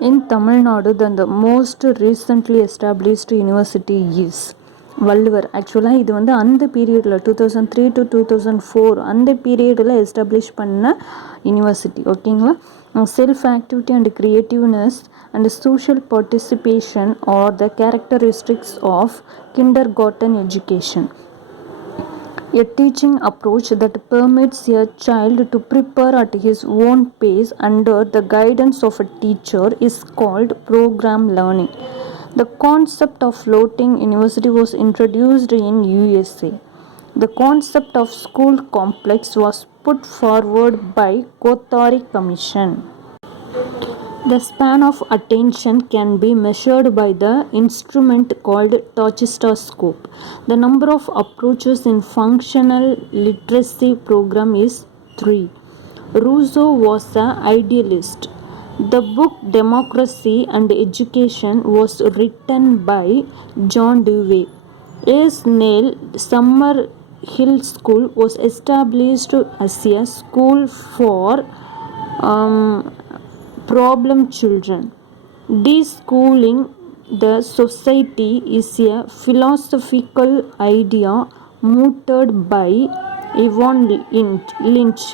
In Tamil Nadu, then the most recently established university is Valluvar. ஆக்சுவலாக இது வந்து அந்த பீரியடில் 2003 to 2004 அந்த பீரியடில் எஸ்டாப்ளிஷ் பண்ண யூனிவர்சிட்டி. ஓகேங்களா. Self activity and creativeness and social participation are the characteristics of kindergarten education. A teaching approach that permits a child to prepare at his own pace under the guidance of a teacher is called program learning. The concept of floating university was introduced in USA. The concept of school complex was put forward by Kothari Commission. The span of attention can be measured by the instrument called Tachista scope. The number of approaches in functional literacy program is 3. Rousseau was an idealist. The book Democracy and Education was written by John Dewey. Snail Summer Hill School was established as a school for problem children. Deschooling the society is a philosophical idea mooted by Yvonne Lynch.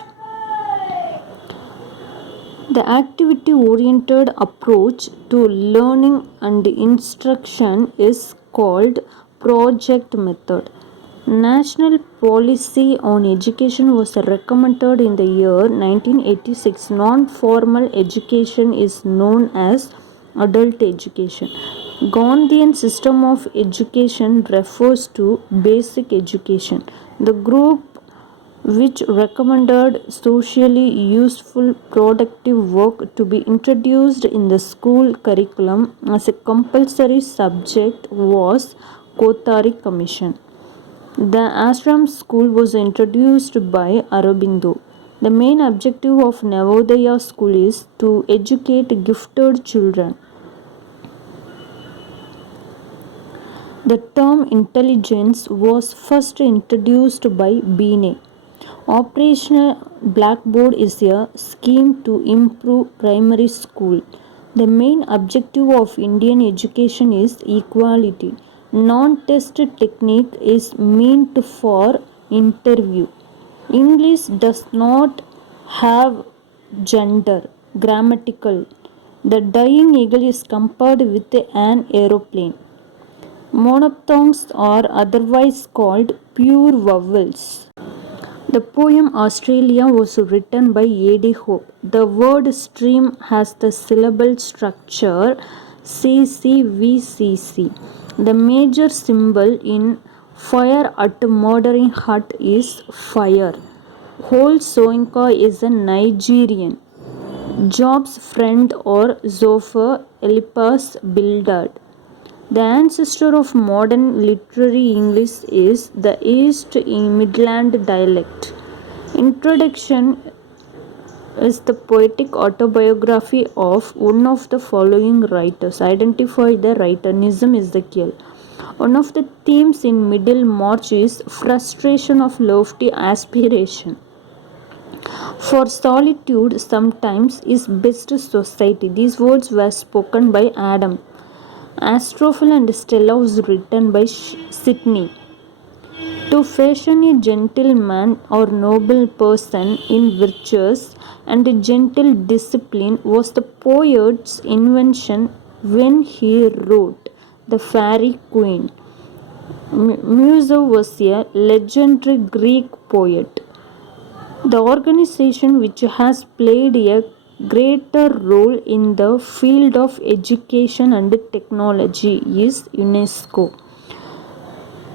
The activity-oriented approach to learning and instruction is called project method. National policy on education was recommended in the year 1986. Non-formal education is known as adult education. Gandhian system of education refers to basic education. The group which recommended socially useful productive work to be introduced in the school curriculum as a compulsory subject was Kothari Commission. The ashram school was introduced by Aurobindo. The main objective of Navodaya school is to educate gifted children. The term intelligence was first introduced by Binet. Operation Blackboard is a scheme to improve primary school. The main objective of Indian education is equality. Non-test technique is meant for interview. English does not have gender, grammatical. The dying eagle is compared with an aeroplane. Monophthongs are otherwise called pure vowels. The poem Australia was written by A.D. Hope. The word stream has the syllable structure CCVCC. The major symbol in fire at murdering hut is fire. Whole Soyinka is a Nigerian. Job's friend or Zophar Eliphas Bildad. The ancestor of modern literary English is the East Midland dialect. Introduction is the poetic autobiography of one of the following writers. Identify the writer. Nism is the kill. One of the themes in Middlemarch is frustration of lofty aspiration. For solitude sometimes is best society. These words were spoken by Adam. Astrophil and Stella was written by Sidney. To fashion a gentleman or noble person in virtues and gentle discipline was the poet's invention when he wrote The Fairy Queen. Musa was a legendary Greek poet. The organization which has played a greater role in the field of education and technology is UNESCO.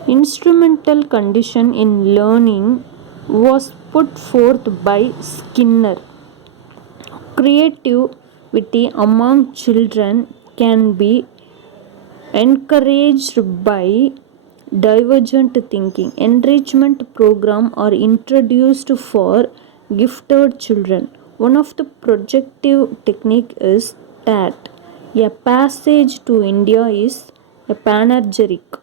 Instrumental condition in learning was put forth by Skinner. Creativity among children can be encouraged by divergent thinking. Enrichment programs are introduced for gifted children. One of the projective technique is TAT. A passage to India is a panegyric.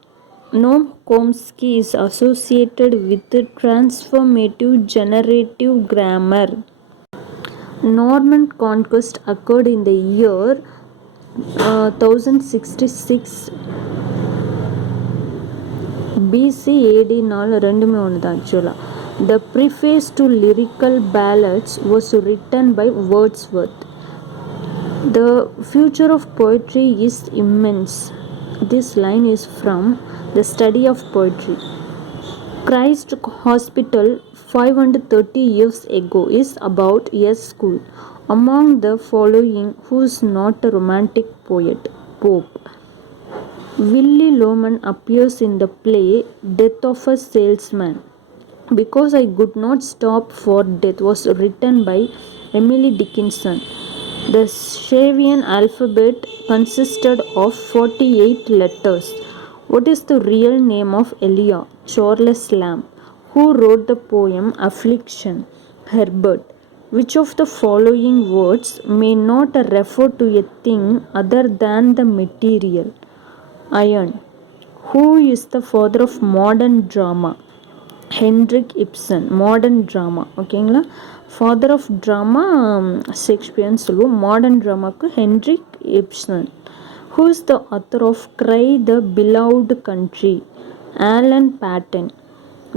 Noam Chomsky is associated with transformative generative grammar. Norman conquest occurred in the year 1066 BC AD ரெண்டுமே ஒன்று தான் ஆக்சுவலாக. The preface to lyrical ballads was written by Wordsworth. The future of poetry is immense. This line is from The Study of Poetry. Christ Hospital 530 years ago is about a school. Among the following, who is not a romantic poet? Pope. Willy Loman appears in the play Death of a Salesman. Because I Could Not Stop for Death was written by Emily Dickinson. The Shavian alphabet consisted of 48 letters. What is the real name of Elia? Charles Lamb. Who wrote the poem Affliction? Herbert. Which of the following words may not refer to a thing other than the material? Iron. Who is the father of modern drama? Henrik Ibsen. Modern drama ஓகேங்களா. Father of drama ஷேக்ஸ்பியர்னு சொல்லுவோம். Modern ட்ராமாவுக்கு Henrik Ibsen. Who is the author of cry the beloved country? Alan Paton.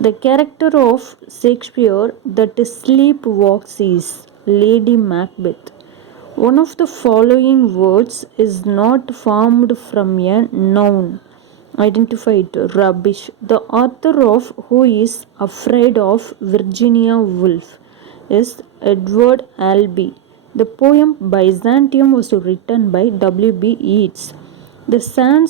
The character of Shakespeare that sleepwalks is Lady Macbeth. One of the following words is not formed from a noun. Identify it. Rubbish. The author of Who is Afraid of Virginia Woolf is Edward Albee. The poem Byzantium was written by W.B. Yeats. The sands